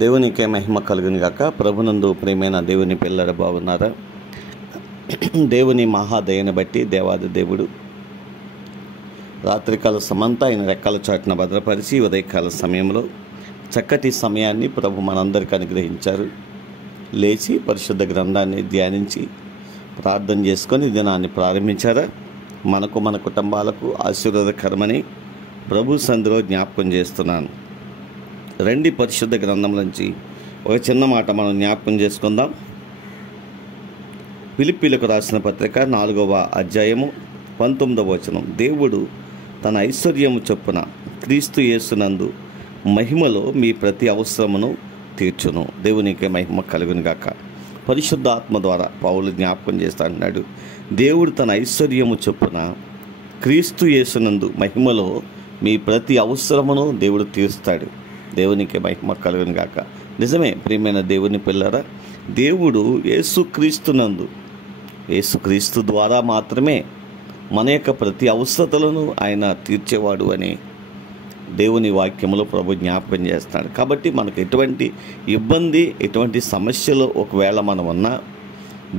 దేవునికే మహిమ కలుగును గాక. ప్రభునందు ప్రియమైన దేవుని పిల్లల బాగున్నారా? దేవుని మహాదయని బట్టి దేవాది దేవుడు రాత్రికాల సమంతా ఆయన రెక్కల చాటున భద్రపరిచి ఉదయకాల సమయంలో చక్కటి సమయాన్ని ప్రభు మనందరికీ అనుగ్రహించారు. లేచి పరిశుద్ధ గ్రంథాన్ని ధ్యానించి ప్రార్థన చేసుకొని దినాన్ని ప్రారంభించారా? మనకు మన కుటుంబాలకు ఆశీర్వాదకరమని ప్రభు సంధిలో జ్ఞాపకం చేస్తున్నాను. రండి, పరిశుద్ధ గ్రంథం నుంచి ఒక చిన్న మాట మనం జ్ఞాపకం చేసుకుందాం. ఫిలిప్పీలకు రాసిన పత్రిక 4వ అధ్యాయము 19వ వచనం. దేవుడు తన ఐశ్వర్యము చొప్పున క్రీస్తు యేసునందు మహిమలో మీ ప్రతి అవసరమును తీర్చును. దేవునికి మహిమ కలుగును గాక. పరిశుద్ధాత్మ ద్వారా పౌలు జ్ఞాపకం చేస్తా అన్నాడు, దేవుడు తన ఐశ్వర్యము చొప్పున క్రీస్తు యేసునందు మహిమలో మీ ప్రతి అవసరమును దేవుడు తీరుస్తాడు. దేవునికి మహిమ కలుగును గాక. నిజమే ప్రియమైన దేవుని పిల్లరా, దేవుడు యేసుక్రీస్తు ద్వారా మాత్రమే మన యొక్క ప్రతి అవసరతలను ఆయన తీర్చేవాడు అని దేవుని వాక్యములో ప్రభు జ్ఞాపకం చేస్తాడు. కాబట్టి మనకు ఎటువంటి ఇబ్బంది, ఎటువంటి సమస్యలు ఒకవేళ మనం ఉన్నా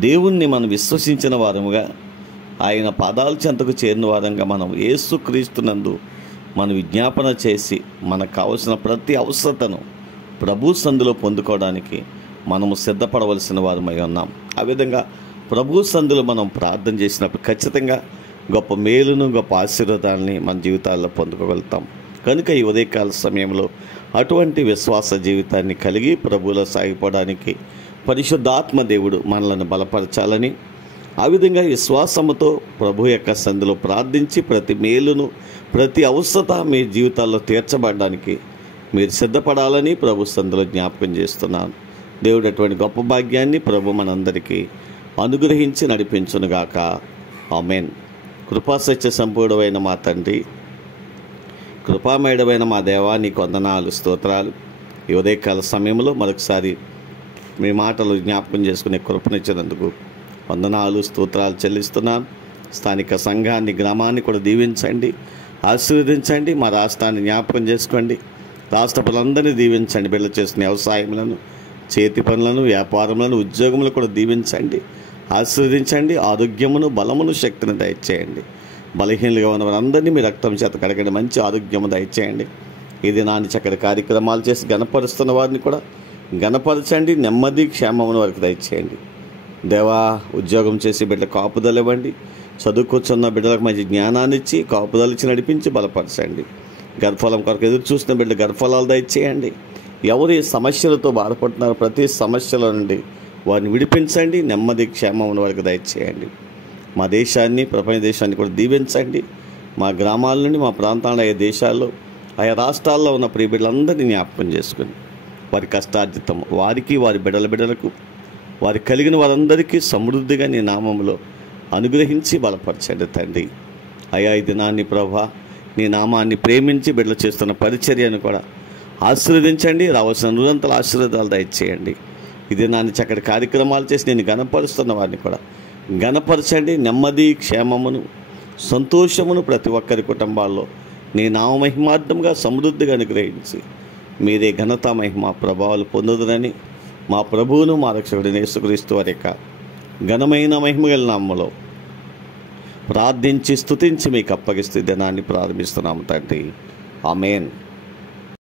దేవుణ్ణి మనం విశ్వసించిన వారముగా, ఆయన పాదాల చెంతకు చేరిన వారంగా మనం యేసుక్రీస్తునందు మనం విజ్ఞాపన చేసి మనకు కావలసిన ప్రతి అవసరతను ప్రభు సందులో పొందుకోవడానికి మనము సిద్ధపడవలసిన వారమై ఉన్నాం. ఆ విధంగా ప్రభు సందులో మనం ప్రార్థన చేసినప్పుడు ఖచ్చితంగా గొప్ప మేలును, గొప్ప ఆశీర్వాదాలని మన జీవితాల్లో పొందుకోగలుగుతాం. కనుక ఈ ఉదయకాల సమయంలో అటువంటి విశ్వాస జీవితాన్ని కలిగి ప్రభువులో సాగిపోవడానికి పరిశుద్ధాత్మ దేవుడు మనలను బలపరచాలని, ఆ విధంగా విశ్వాసముతో ప్రభు యొక్క సందులో ప్రార్థించి ప్రతి మేలును, ప్రతి అవసరత మీ జీవితాల్లో తీర్చబడడానికి మీరు సిద్ధపడాలని ప్రభు సందులో జ్ఞాపకం చేస్తున్నాను. దేవుడు అటువంటి గొప్ప భాగ్యాన్ని ప్రభు మనందరికీ అనుగ్రహించి నడిపించునుగాక. ఆమేన్. కృపాసత్య సంపూర్ణమైన మా తండ్రి, కృపామయుడమైన మా దేవా, నీకు వందనాలు, స్తోత్రాలు. ఈ ఉదయకాల సమయంలో మరొకసారి మీ మాటలు జ్ఞాపకం చేసుకునే కృపనిచ్చినందుకు వందనాలు, స్తోత్రాలు చెల్లిస్తున్నాను. స్థానిక సంఘాన్ని, గ్రామాన్ని కూడా దీవించండి, ఆశీర్వదించండి. మా రాష్ట్రాన్ని జ్ఞాపకం చేసుకోండి. రాష్ట్ర ప్రజలందరినీ దీవించండి. బిడ్డలు చేసిన వ్యవసాయములను, చేతి పనులను, వ్యాపారములను, ఉద్యోగములు కూడా దీవించండి, ఆశీర్వదించండి. ఆరోగ్యమును, బలమును, శక్తిని దయచేయండి. బలహీనలుగా ఉన్న వారందరినీ మీ రక్తం చేత కడగండి. మంచి ఆరోగ్యము దయచేయండి. ఇది నాని చక్కటి కార్యక్రమాలు చేసి గణపరుస్తున్న వారిని కూడా గణపరచండి. నెమ్మది, క్షేమమును వారికి దయచేయండి. దేవా, ఉద్యోగం చేసి బిడ్డలకు కాపుదలు ఇవ్వండి. చదువుకొచ్చున్న బిడ్డలకు మంచి జ్ఞానాన్ని ఇచ్చి కాపుదలు ఇచ్చి నడిపించి బలపరచండి. గర్భఫలం కొరకు ఎదురు చూస్తున్న బిడ్డలు గర్భఫలాలు దయచేయండి. ఎవరి సమస్యలతో బాధపడుతున్నారో ప్రతి సమస్యల నుండి వారిని విడిపించండి. నెమ్మది, క్షేమమును వారికి దయచేయండి. మా దేశాన్ని, ప్రపంచ దేశాన్ని కూడా దీవించండి. మా గ్రామాల నుండి, మా ప్రాంతాల, ఆయా దేశాల్లో, ఆయా రాష్ట్రాల్లో ఉన్న ప్రియ బిడ్డలందరినీ జ్ఞాపకం చేసుకుని వారి కష్టార్జితం వారికి, వారి బిడ్డలకు, వారి కలిగిన వారందరికీ సమృద్ధిగా నీ నామములో అనుగ్రహించి బలపరచండి తండ్రి. అయా ఈ దినాన్ని ప్రభా, నీ నామాన్ని ప్రేమించి బిడ్డలు చేస్తున్న పరిచర్యను కూడా ఆశీర్వదించండి. రావాల్సిన నిరంతర ఆశీర్వాదాలు దయచేయండి. ఈ దినాన్ని చక్కటి కార్యక్రమాలు చేసి నేను గణపరుస్తున్న వారిని కూడా గణపరచండి. నెమ్మది, క్షేమమును, సంతోషమును ప్రతి ఒక్కరి కుటుంబాల్లో నీ నామ మహిమార్థంగా సమృద్ధిగా అనుగ్రహించి మీరే ఘనత, మహిమ, ప్రభావాలు పొందుదురని మా ప్రభువును, మా రక్షకుడైన యేసుక్రీస్తు వారి యొక్క ఘనమైన మహిమగల నామములో ప్రార్థించి స్తుతించి మీకు అప్పగిస్తూ దినాన్ని ప్రారంభిస్తున్నాము తండ్రి. ఆమేన్.